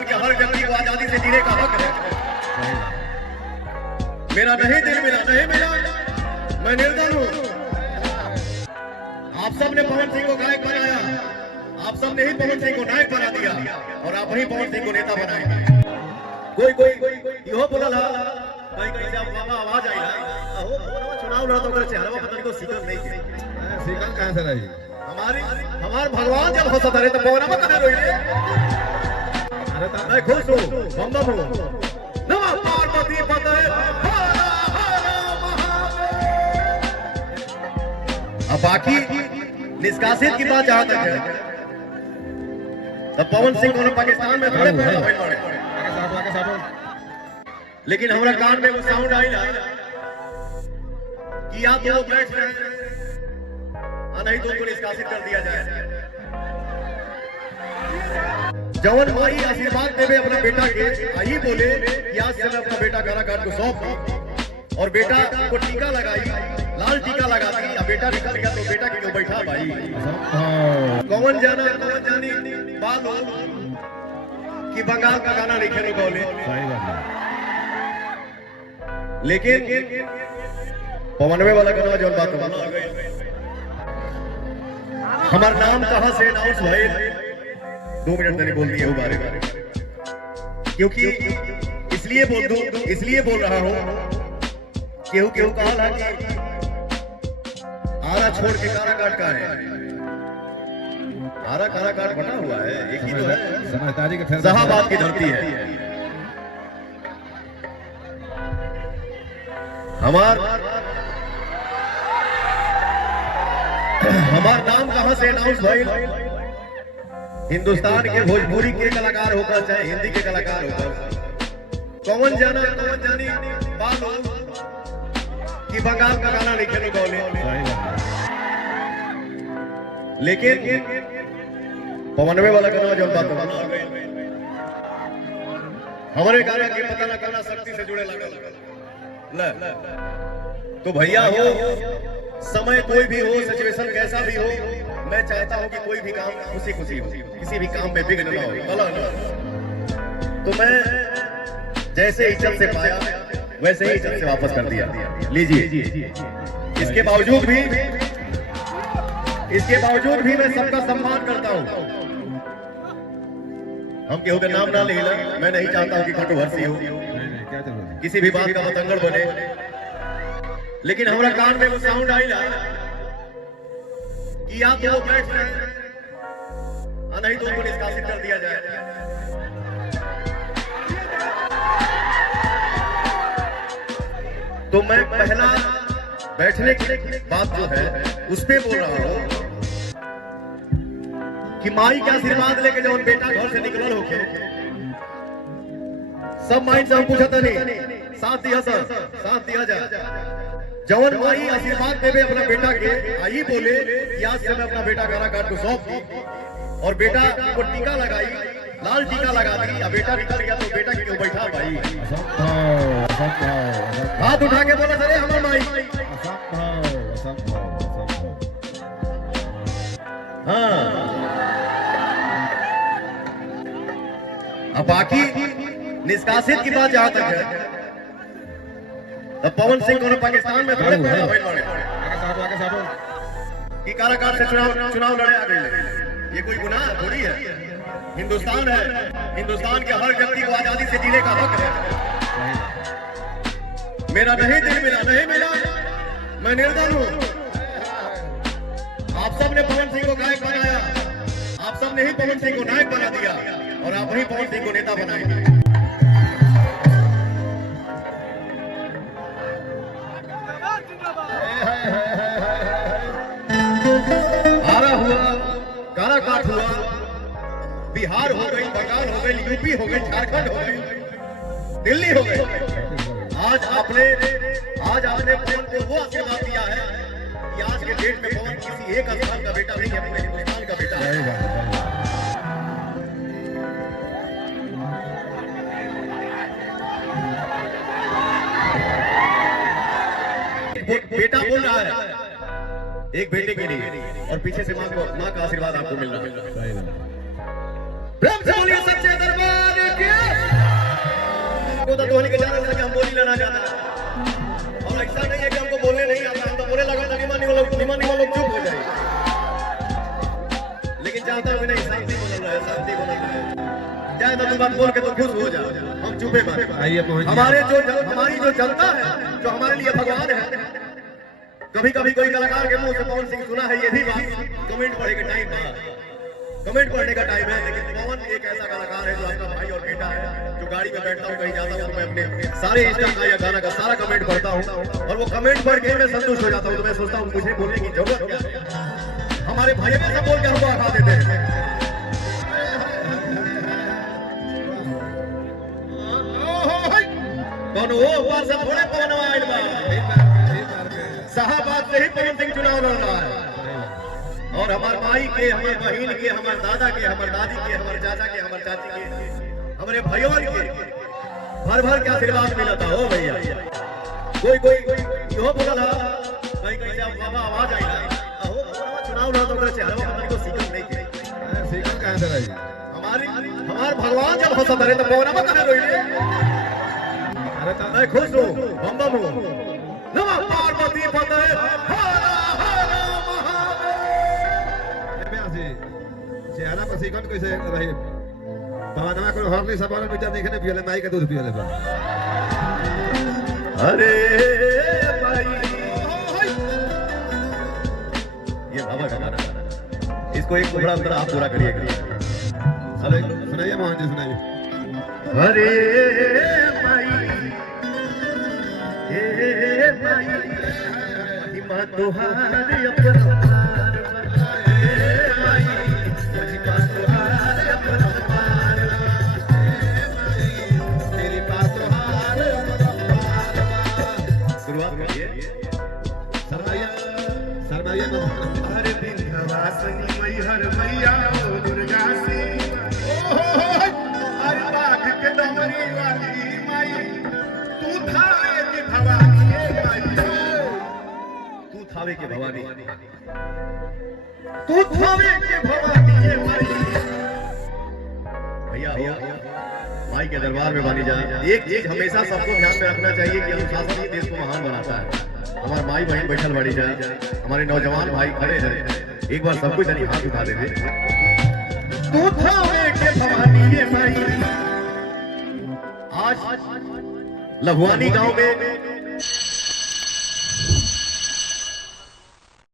हिंदुस्तान के हर व्यक्ति को आजादी से जीने का हक है। मेरा नहीं दिल मिला, नहीं मिला, मैं निर्धन हूँ। आप सब ने पवन सिंह को गायक बनाया, आप सब ने ही पवन सिंह को नायक बना दिया और आप ही पवन सिंह को नेता बनाएंगे। कोई यो बोला था कहीं कहीं से आप बाबा आवाज आई है हो चुनाव लड़ा तो चेहरा पता नहीं को सीकन नहीं थे। सीकन कहां से रही? हमारे भगवान जब हंसता रहे तो पवन मत करे रोइए। अरे मैं खुश हूँ, बम बम हूँ। नमः पार्वती पते अब बाकी निष्कासित की बात जहां तक है तब पवन सिंह को पाकिस्तान में थोड़े पड़े, लेकिन हमारा कान में वो साउंड आई ना कि या तो बैठ रहे नहीं तो उनको निष्कासित कर दिया जाए। जवन माई आशीर्वाद देवे अपने बेटा के आई बोले कि आज से मैं अपना बेटा काराकाट को सौंप दूं और बेटा को टीका लगाई, लाल टीका लगा दी। अब बेटा निकल गया तो बेटा क्यों बैठा भाई? कौन जाना कौन जानी बात हो कि बंगाल का गाना लिखे लोग बोले, लेकिन पवनवे वाला गाना जो बात हो हमारा नाम कहां से अनाउंस भइल 2 मिनट तक बोल दिए हो बारे बारे, क्योंकि इसलिए बोल रहा हूं। केहू कहा था कि आरा छोड़ के काराकाट का है, आरा काराकाट बना हुआ है, एक ही तो है, जहाबाद की धरती है। हमार नाम कहां से अनाउंस भइल? हिंदुस्तान के भोजपुरी के कलाकार होकर चाहे हिंदी के कलाकार होकर, कौन जाना कौन जानी बात हो कि बंगाल का गाना लिखे लोग बोले, लेकिन पवनवे वाला गाना जो बात हो हमारे गाना के पता न करना शक्ति से जुड़े लगा। तो भैया हो, समय कोई भी हो, सिचुएशन कैसा भी हो, मैं चाहता हूं कि कोई भी काम खुशी खुशी हो, किसी भी काम में विघ्न ना हो। तो मैं जैसे इज्जत से पाया वैसे ही इज्जत से वापस कर दिया। लीजिए, इसके बावजूद भी मैं सबका सम्मान करता हूं। हम केहू के नाम ना ले, मैं नहीं चाहता हूं कि कंट्रोवर्सी हो, किसी भी बात का मतंगड़ बने, लेकिन हमारा कान में वो साउंड आई ना कि या तो बैठ रहे नहीं तो उनको निष्कासित कर दिया जाए। तो मैं पहला बैठने की बात जो है उस पे बोल रहा हूं कि माई का आशीर्वाद लेके जब बेटा घर से निकलल होके सब माई से हम पूछा था नहीं साथ दिया जाए। जवन माई आशीर्वाद देवे अपना बेटा के आई बोले कि आज से मैं अपना बेटा काराकाट को सौंप दूं और बेटा को टीका लगाई, लाल टीका लगा दी। अब बेटा निकल गया तो बेटा क्यों बैठा भाई? हाथ उठा के बोला सर हमारा माई। हाँ, अब बाकी निष्कासित की बात जहां तक है तब पवन सिंह को पाकिस्तान में थोड़े पड़े कि काराकाट से चुनाव लड़े आ गए। ये कोई गुनाह थोड़ी है। हिंदुस्तान है, हिंदुस्तान के हर व्यक्ति को आजादी से जीने का हक है। मेरा नहीं दिल मिला, नहीं मिला, मैं निर्धन हूँ। आप सब ने पवन सिंह को गायक बनाया, आप सब ने ही पवन सिंह को नायक बना दिया और आप ही पवन सिंह को नेता बनाएंगे। आरा हुआ, काराकाट हुआ, बिहार हो गई, बंगाल हो गई, यूपी हो गई, झारखंड हो गई, दिल्ली हो गई। आज आपने पवन को वो आशीर्वाद दिया है कि आज के डेट में पवन किसी एक स्थान का बेटा नहीं है, पूरे हिंदुस्तान का बेटा है। बेटा बोल रहा है एक बेटे के लिए और पीछे से माँ का आशीर्वाद आपको मिल रहा है। प्रेम से बोलिए सच्चे दरबार होता तो के चैनल से कि हम बोली लेना चाहता है। और ऐसा नहीं है कि हमको बोलने नहीं आता, हम तो बोले लगा निमान लोग चुप हो जाए। लेकिन चाहता हूँ नहीं, शांति बनल रहे, शांति बनल रहे। चाहे तो बात बोल के तो खुश हो जाओ, हम चुपे बात। आइए हमारी जो जनता है, जो हमारे लिए भगवान है। कभी कभी कोई कलाकार के मुंह से पवन सिंह सुना है, ये भी बात कमेंट पढ़ने का टाइम है, कमेंट पढ़ने का टाइम है। लेकिन पवन एक ऐसा कलाकार है जो आपका भाई और बेटा है, जो गाड़ी में बैठता हूँ कहीं जाता हूँ तो मैं अपने सारे इंस्टा का या गाना का सारा कमेंट पढ़ता हूँ, और वो कमेंट पढ़ के मैं संतुष्ट हो जाता हूँ। तो मैं सोचता हूँ मुझे बोलने की जरूरत क्या है, हमारे भाई में सब बोल के हमको हटा देते हैं। कौन वो ऊपर से थोड़े पवन आयल बा, साहबाद से ही पवन सिंह चुनाव लड़ रहा है। और हमारे माई के, हमारे बहन के, हमारे दादा के, हमारे दादी के, हमारे चाचा के, हमारे चाची के, हमारे भाइयों के भर भर के आशीर्वाद मिला था। हो भैया कोई यो बोला था कहीं कहीं से बाबा आवाज आई ना, चुनाव लड़ा तो मेरे चेहरे पर को सीखन नहीं थे। सीखन कहां से रही? हमारे भगवान जब हंसता रहे तो पवन मत करे रोई। अरे तो मैं खुश हूँ, बम बम हूँ। नमः पार्वती पते हर हर महादेव। चेहरा पर सीखन कैसे रही? बाबा नमा को हरली सवाल में जाने के ने पियले माई का दूध पियले बा। अरे भाई ये बाबा का गाना, इसको एक टुकड़ा अंदर आप पूरा करिएगा। अरे सुनाइए मोहन जी, सुनाइए। अरे भाई हे भाई महिमा तुहारी अपरंपार बताए भाई, महिमा तुहारी अपरंपार तेरी बात तुहारी अपरंपार। शुरुआत करिए सरमाइया हरे विंध्यवासिनी मैहर मैया ओ दुर्गा सी, हर राख के डमरी वाली माई, तू थावे की भवानी ए माई, तू थावे के भवानी, तू थावे के भवानी ए माई। भैया हो माई के दरबार में बानी जाए। एक चीज हमेशा सबको ध्यान में रखना चाहिए कि अनुशासन ही देश को महान बनाता है। हमारे माई बहन बैठल बाड़ी जाए, हमारे नौजवान भाई खड़े हैं, एक बार सबको जनी हाथ उठा देते। तू थावे के भवानी ए माई। आज लभुआनी गांव में